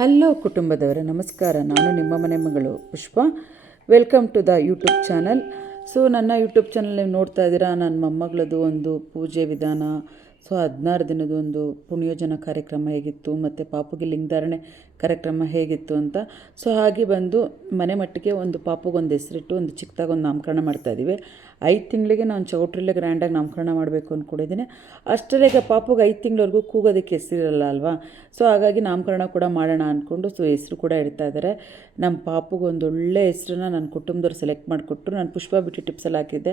Hello ಕುಟುಂಬದವರ ನಮಸ್ಕಾರ. ನಾನು ನಿಮ್ಮ ಮನೆ ಮಗಳು Pushpa. Welcome to the YouTube channel. So ನನ್ನ ಯೂಟ್ಯೂಬ್ ಚಾನಲ್ ನೀವು ನೋಡ್ತಾ ಇದ್ದೀರಾ. ನನ್ನ ಮೊಮ್ಮಗಳದು ಒಂದು ಪೂಜೆ ವಿಧಾನ, ಸೊ 16 ದಿನದ ಒಂದು ಪುಣ್ಯೋಜನ ಕಾರ್ಯಕ್ರಮ ಹೇಗಿತ್ತು, ಮತ್ತು ಪಾಪುಗೆ ಲಿಂಗಧಾರಣೆ ಕಾರ್ಯಕ್ರಮ ಹೇಗಿತ್ತು ಅಂತ. ಸೊ ಹಾಗೆ ಬಂದು ಮನೆ ಮಟ್ಟಿಗೆ ಒಂದು ಪಾಪುಗೊಂದು ಹೆಸರಿಟ್ಟು ಒಂದು ಚಿಕ್ಕದಾಗಿ ಒಂದು ನಾಮಕರಣ ಮಾಡ್ತಾಯಿದ್ದೀವಿ. 5 ತಿಂಗಳಿಗೆ ನಾನು ಚೌಟ್ರಿಲ್ಲೇ ಗ್ರ್ಯಾಂಡಾಗಿ ನಾಮಕರಣ ಮಾಡಬೇಕು ಅಂದ್ಕೊಂಡಿದ್ದೀನಿ. ಅಷ್ಟರಲ್ಲೇ ಈಗ ಪಾಪುಗೆ 5 ತಿಂಗಳವರೆಗೂ ಕೂಗೋದಕ್ಕೆ ಹೆಸರಿರಲ್ಲ ಅಲ್ವಾ. ಸೊ ಹಾಗಾಗಿ ನಾಮಕರಣ ಕೂಡ ಮಾಡೋಣ ಅಂದ್ಕೊಂಡು ಸೊ ಹೆಸರು ಕೂಡ ಇಡ್ತಾ ಇದ್ದಾರೆ. ನಮ್ಮ ಪಾಪುಗೆ ಒಂದು ಒಳ್ಳೆ ಹೆಸರನ್ನ ನನ್ನ ಕುಟುಂಬದವ್ರು ಸೆಲೆಕ್ಟ್ ಮಾಡಿಕೊಟ್ರು. ನಾನು ಪುಷ್ಪ ಬ್ಯೂಟಿ ಟಿಪ್ಸಲ್ಲಿ ಹಾಕಿದ್ದೆ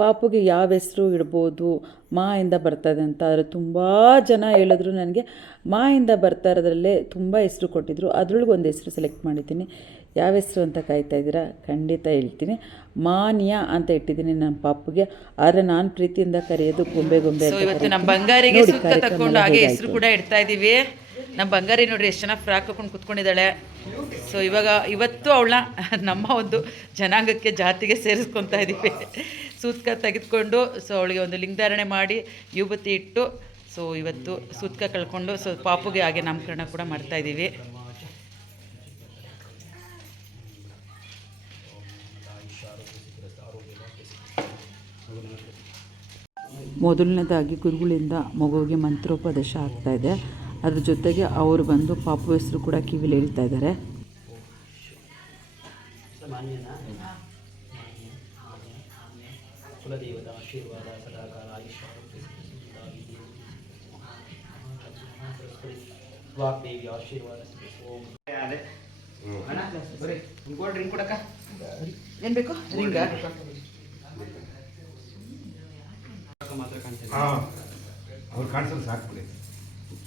ಪಾಪುಗೆ ಯಾವ ಹೆಸರು ಇಡ್ಬೋದು, ಮಾಯಿಂದ ಬರ್ತದೆ ಅಂತ. ಆದರೆ ತುಂಬ ಜನ ಹೇಳಿದ್ರು ನನಗೆ ಮಾಯಿಂದ ಬರ್ತಾ ಇರೋದ್ರಲ್ಲೇ ತುಂಬ ಹೆಸರು ಕೊಟ್ಟಿದ್ರು. ಅದ್ರೊಳಗೆ ಒಂದು ಹೆಸರು ಸೆಲೆಕ್ಟ್ ಮಾಡಿದ್ದೀನಿ. ಯಾವ ಹೆಸರು ಅಂತ ಕಾಯ್ತಾ ಇದ್ದೀರಾ? ಖಂಡಿತ ಹೇಳ್ತೀನಿ. ಮಾನ್ಯ ಅಂತ ಇಟ್ಟಿದ್ದೀನಿ ನನ್ನ ಪಾಪುಗೆ. ಆದರೆ ನಾನು ಪ್ರೀತಿಯಿಂದ ಕರೆಯೋದು ಗೊಂಬೆ ಗೊಂಬೆ ಅಂತ. ಇವತ್ತು ನಮ್ಮ ಬಂಗಾರಿಗೆ ಸುತ್ತ ತಕ್ಕೊಂಡು ಹಾಗೆ ಹೆಸರು ಕೂಡ ಇಡ್ತಾ ಇದ್ದೀವಿ. ನಮ್ಮ ಬಂಗಾರಿ ನೋಡ್ರಿ ಎಷ್ಟು ಚೆನ್ನಾಗಿ ಫ್ರಾಕ್ ಹಾಕೊಂಡು ಕುತ್ಕೊಂಡಿದ್ದಾಳೆ. ಸೊ ಇವತ್ತು ಅವಳನ್ನ ನಮ್ಮ ಒಂದು ಜನಾಂಗಕ್ಕೆ ಜಾತಿಗೆ ಸೇರಿಸ್ಕೊತಾ ಇದ್ದೀವಿ. ಸೂತ್ಕ ತೆಗೆದುಕೊಂಡು ಸೊ ಅವಳಿಗೆ ಒಂದು ಲಿಂಗಧಾರಣೆ ಮಾಡಿ ಯುವತಿ ಇಟ್ಟು ಸೊ ಇವತ್ತು ಸೂತ್ಕ ಕಳ್ಕೊಂಡು ಸೊ ಪಾಪುಗೆ ಹಾಗೆ ನಾಮಕರಣ ಕೂಡ ಮಾಡ್ತಾಯಿದ್ದೀವಿ. ಮೊದಲನೇದಾಗಿ ಗುರುಗಳಿಂದ ಮಗುವಿಗೆ ಮಂತ್ರೋಪದೇಶ ಆಗ್ತಾಯಿದೆ. ಅದ್ರ ಜೊತೆಗೆ ಅವರು ಬಂದು ಪಾಪು ಹೆಸರು ಕೂಡ ಕಿವಿಲಿ ಹೇಳ್ತಾ ಇದ್ದಾರೆ. ಏನು ಬೇಕು ರಿಂಗ? ಅವ್ರು ಕಾಣಿಸಲು ಸಾಕು.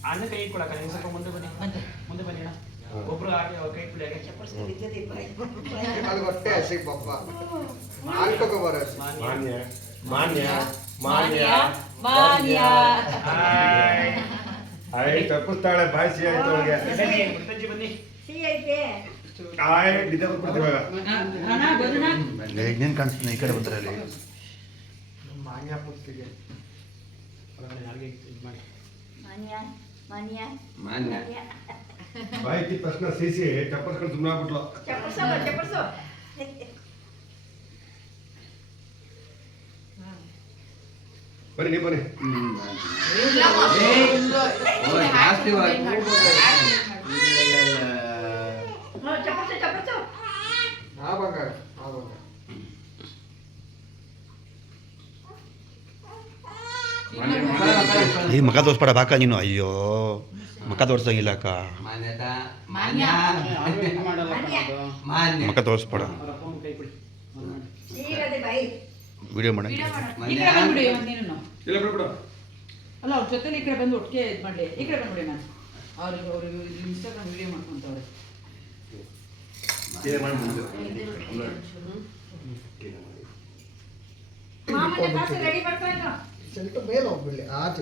ಅಣ್ಣ ಕೈ ಕೊಡಕ್ಕ, ನೀವು ಸ್ವಲ್ಪ ಮುಂದೆ ಬನ್ನಿ, ಮುಂದೆ ಬನ್ನಿ ಅಣ್ಣ. ಒಬ್ರು ಹಾಗೆ ಅವ್ರ ಕೈ ಕೊಡಿ ಹಾಗೆ. ಮಾನ್ಯ ಮಾನ್ಯ ಮಾನ್ಯ ಮಾನ್ಯ. ತಪ್ಪಿಸ್ತಾಳೆ, ಬಾಯಿ ಸಿಹಿ ಆಯ್ತು ಅವಳಿಗೆ. ಬನ್ನಿ ಇನ್ನೇನು ಕಾಣಿಸ್ತೀನಿ ಈ ಕಡೆ ಬಂದ್ರೆ ಅಲ್ಲಿ ಮಾನ್ಯ ಪುಸ್ತಿಗೆ ಬಾಯಿ ತಿಕ್ಕ ತಕ್ಷಣ ಸಿಸಿ ಚಪ್ಪರ್ಸ್ಕೊಂಡು ಸುಮ್ಮನೆ ಆಗ್ಬಿಟ್ಲು. ಬನ್ನಿ ನೀವು ಬನ್ನಿ. ಈ ಮಗ ತೋರಿಸ್ಬೇಡ ಬಾಕ ನೀನು. ಅಯ್ಯೋ ಮಗ ತೋರ್ಸಂಗಿಲ್ಲ ಅಕ್ಕ, ಮಗ ತೋರಿಸ್ಬೇಡ, ವಿಡಿಯೋ ಮಾಡ. ಅಲ್ಲ ಅವ್ರ ಜೊತೆ ಈ ಕಡೆ ಬಂದು ಒಟ್ಟಿಗೆ ಇದು ಮಾಡಿ ಈ ಕಡೆ ಬಂದ್ಬಿಡಿ. ನಾನು ಅವ್ರಿಗೆ ಇನ್ಸ್ಟಾಗ್ರಾಮ್ ವಿಡಿಯೋ ಮಾಡ್ಕೊಂತವ್ರೆ. ಮೇಲೆ ಹೋಗ್ಬಿಡ್ಲಿ ಆಚೆ.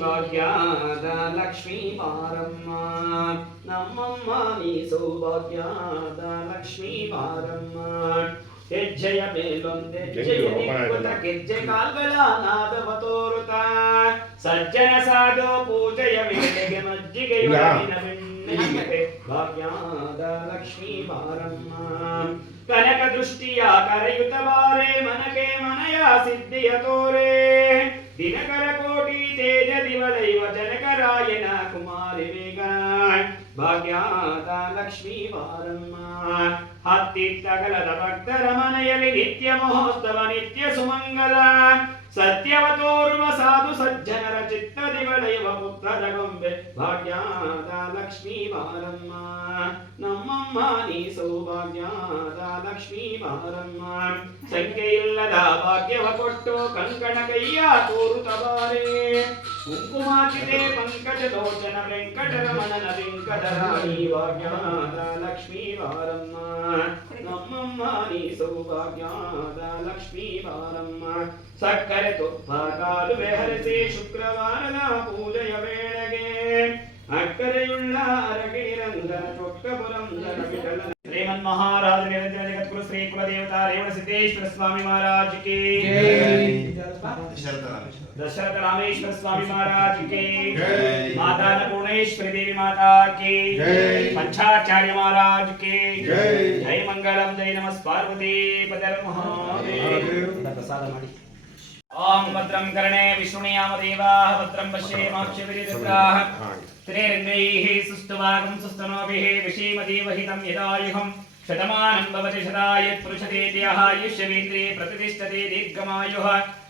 ಭಾಗ್ಯದ ಲಕ್ಷ್ಮೀ ಬಾರಮ್ಮ ನಮ್ಮಮ್ಮ, ನೀ ಸೌಭಾಗ್ಯದ ಲಕ್ಷ್ಮೀ ಬಾರಮ್ಮ. ಹೆಜ್ಜೆಯ ಗೆಜ್ಜೆ ಕಾಲ್ಗಳ ನಾದವ ತೋರುತ್ತ ಸಜ್ಜನ ಸಾಧು ಪೂಜೆಯ ವೇಳೆಗೆ ಮಜ್ಜಿಗೆಯ ಭಾಗ್ಯದ ಲಕ್ಷ್ಮೀ ಬಾರಮ್ಮ. ಕನಕ ದೃಷ್ಟಿಯ ಕರೆಯುತ್ತ ಬಾರೆ ಮನಕೆ ಮನಯ ಸಿದ್ಧಿಯ ತೋರೆ. ದಿನಕರ ಕೋಟಿ ತೇಜ ದಿವಳೈವ ಜನಕರಾಯನ ಕುಮಾರಿ ವೇಗ. ಭಾಗ್ಯದ ಲಕ್ಷ್ಮೀ ಬಾರಮ್ಮ. ಹತ್ತಿತ್ತಗಲದ ಭಕ್ತರ ಮನೆಯಲ್ಲಿ ನಿತ್ಯ ಮಹೋತ್ಸವ ನಿತ್ಯ ಸುಮಂಗಲ. ಸತ್ಯವ ತೋರುವ ಸಾಧು ಸಜ್ಜನರ ಚಿತ್ತದಿ ಬೆಳೆಯುವ ಪುತ್ರದ ಗೊಂಬೆ. ಭಾಗ್ಯದ ಲಕ್ಷ್ಮೀ ಬಾರಮ್ಮ ನಮ್ಮಮ್ಮ, ನೀ ಸೌಭಾಗ್ಯದ ಲಕ್ಷ್ಮೀ ಬಾರಮ್ಮ. ಸಂಖ್ಯೆಯಿಲ್ಲದ ಭಾಗ್ಯವ ಕೊಟ್ಟು ಕಂಕಣ ಕೈಯ ತೋರುತ್ತ ಬಾರೆ. ಕುಂಕುಮಾಕಿದೆ ಪಂಕಜ ಲೋಚನ ವೆಂಕಟರಮಣನ ವೆಂಕಟರಾಣಿ. ಭಾಗ್ಯದ ಲಕ್ಷ್ಮೀ ಬಾರಮ್ಮ ನಮ್ಮಮ್ಮ, ನೀ ಸೌಭಾಗ್ಯದ ಲಕ್ಷ್ಮೀ ಬಾರಮ್ಮ. ಸಕ್ಕರೆ ತುಪ್ಪ ಕಾಲುವೆ ಹರಿಸಿ ಶುಕ್ರವಾರದ ಪೂಜೆಯ ವೇಳೆಗೆ ಅಕ್ಕರೆಯುಳ್ಳ ಅರಗಿಣಿರಂಗನ ಚೊಕ್ಕಪುರಂದರ ವಿಠಲನ ಶ್ರೀಮನ್ ಮಹಾರಾಜ ನಿರಂಜನ ಜಗದ್ಗುರು ಶ್ರೀ ಕುಲದೇವತಾ ರೇವಣ ಸಿದ್ದೇಶ್ವರ ಸ್ವಾಮಿ ಮಹಾರಾಜ್ ಕಿ दशरथ रामेश्वर स्वामी महाराज की माता अन्नपूर्णेश्वरी देवी माता की पंचाचार्य महाराज की जय मंगलम जय नमः पार्वती पदर महादेव प्रसाद माडी ओम भद्रं कर्णे विष्णुयाम देवाः भद्रं पश्येमाक्षभिर्दुर्गाः त्रिरङ्गैः सुष्ठुवागं सुस्तनोभिः विषीमदेवहितं यदायुहं शतमानं भवति शतायुः पुरुषतेजः आयुष्यवेन्द्रिये प्रतिष्ठते दीर्घमायुः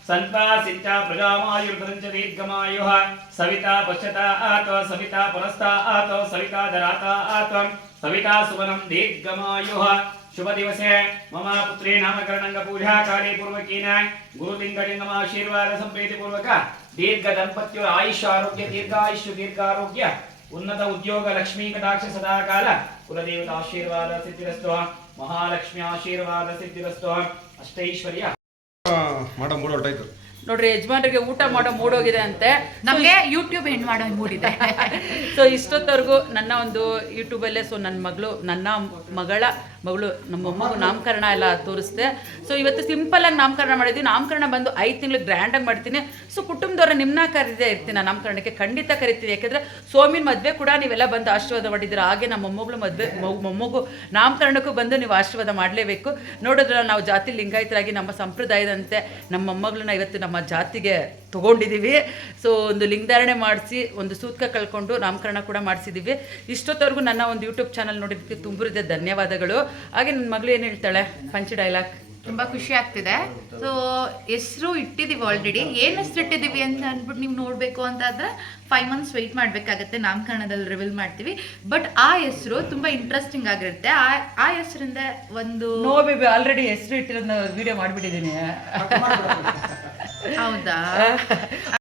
संपासिता प्रजामायुर्वृंच दीर्घमायुः सविता पश्यता आत्व सविता पुरस्ता आत्व सविता धराता आत्व सविता सुवनं दीर्घमायुः शुभ दिवसे मम पुत्रे नामकरणं पूजा काले पूर्वकेन गुरुलिंगलिंगम आशीर्वाद संप्रीति पूर्वक दीर्घ दंपत्यो आयुष आरोग्य दीर्घायुष्य दीर्घारोग्य उन्नत उद्योग लक्ष्मी कटाक्ष सदा काल कुलदेवता आशीर्वाद सिद्धिरस्तु महालक्ष्मी आशीर्वाद सिद्धिरस्तु अष्टैश्वर्य ಮಾಡೋ ಮೂಡ್ ಹೊರಟಾಯ್ತು ನೋಡ್ರಿ ಯಜಮಾನ್ರಿಗೆ ಊಟ ಮಾಡೋ ಮೂಡೋಗಿದೆ ಅಂತೆ. ನಮಗೆ ಯೂಟ್ಯೂಬ್ ಹೆಣ್ಣು ಮಾಡೋ ಮೂಡಿದೆ. ಸೊ ಇಷ್ಟೊತ್ತವರೆಗೂ ನನ್ನ ಒಂದು ಯೂಟ್ಯೂಬಲ್ಲೇ ಸೊ ನನ್ನ ಮಗಳು ನಮ್ಮ ಮೊಮ್ಮಗು ನಾಮಕರಣ ಎಲ್ಲ ತೋರಿಸ್ದೆ. ಸೊ ಇವತ್ತು ಸಿಂಪಲಾಗಿ ನಾಮಕರಣ ಮಾಡಿದ್ವಿ. ನಾಮಕರಣ ಬಂದು 5 ತಿಂಗಳು ಗ್ರ್ಯಾಂಡಾಗಿ ಮಾಡ್ತೀನಿ. ಸೊ ಕುಟುಂಬದವ್ರ ನಿಮ್ಮನ್ನ ಕರೀದೇ ಇರ್ತೀನಿ ನಾನು ನಾಮಕರಣಕ್ಕೆ, ಖಂಡಿತ ಕರಿತೀನಿ. ಯಾಕೆಂದರೆ ಸೋಮಿನ ಮದುವೆ ಕೂಡ ನೀವೆಲ್ಲ ಬಂದು ಆಶೀರ್ವಾದ ಮಾಡಿದ್ದೀರ. ಹಾಗೆ ನಮ್ಮ ಮೊಮ್ಮಗು ನಾಮಕರಣಕ್ಕೂ ಬಂದು ನೀವು ಆಶೀರ್ವಾದ ಮಾಡಲೇಬೇಕು. ನೋಡಿದ್ರೆ ನಾವು ಜಾತಿ ಲಿಂಗಾಯತರಾಗಿ ನಮ್ಮ ಸಂಪ್ರದಾಯದಂತೆ ನಮ್ಮ ಮೊಮ್ಮಗಳನ್ನ ಇವತ್ತು ನಮ್ಮ ಜಾತಿಗೆ ತೊಗೊಂಡಿದ್ದೀವಿ. ಸೊ ಒಂದು ಲಿಂಗಧಾರಣೆ ಮಾಡಿಸಿ ಒಂದು ಸೂತ್ಕ ಕಳ್ಕೊಂಡು ನಾಮಕರಣ ಕೂಡ ಮಾಡಿಸಿದ್ದೀವಿ. ಇಷ್ಟೊತ್ತವರೆಗೂ ನನ್ನ ಒಂದು ಯೂಟ್ಯೂಬ್ ಚಾನಲ್ ನೋಡಿದ್ದಕ್ಕೆ ತುಂಬಿರಿದೆ ಧನ್ಯವಾದಗಳು. ಹಾಗೆ ನನ್ನ ಮಗಳು ಏನು ಹೇಳ್ತಾಳೆ ಪಂಚ ಡೈಲಾಗ್? ತುಂಬ ಖುಷಿ ಆಗ್ತಿದೆ. ಸೊ ಹೆಸರು ಇಟ್ಟಿದ್ದೀವಿ ಆಲ್ರೆಡಿ. ಏನು ಹೆಸರು ಇಟ್ಟಿದ್ದೀವಿ ಅಂತ ಅಂದ್ಬಿಟ್ಟು ನೀವು ನೋಡಬೇಕು ಅಂತಾದರೆ 5 ಮಂತ್ಸ್ ವೆಯ್ಟ್ ಮಾಡಬೇಕಾಗತ್ತೆ. ನಾಮಕರಣದಲ್ಲಿ ರಿವೀಲ್ ಮಾಡ್ತೀವಿ. ಬಟ್ ಆ ಹೆಸರು ತುಂಬ ಇಂಟ್ರೆಸ್ಟಿಂಗ್ ಆಗಿರುತ್ತೆ. ಆ ಹೆಸರಿಂದ ಒಂದು ನೋ ಬೇಬಿ ಆಲ್ರೆಡಿ ಹೆಸರು ಇಟ್ಟಿರೋದನ್ನ ವಿಡಿಯೋ ಮಾಡಿಬಿಟ್ಟಿದ್ದೀನಿ. ಹೌದಾ?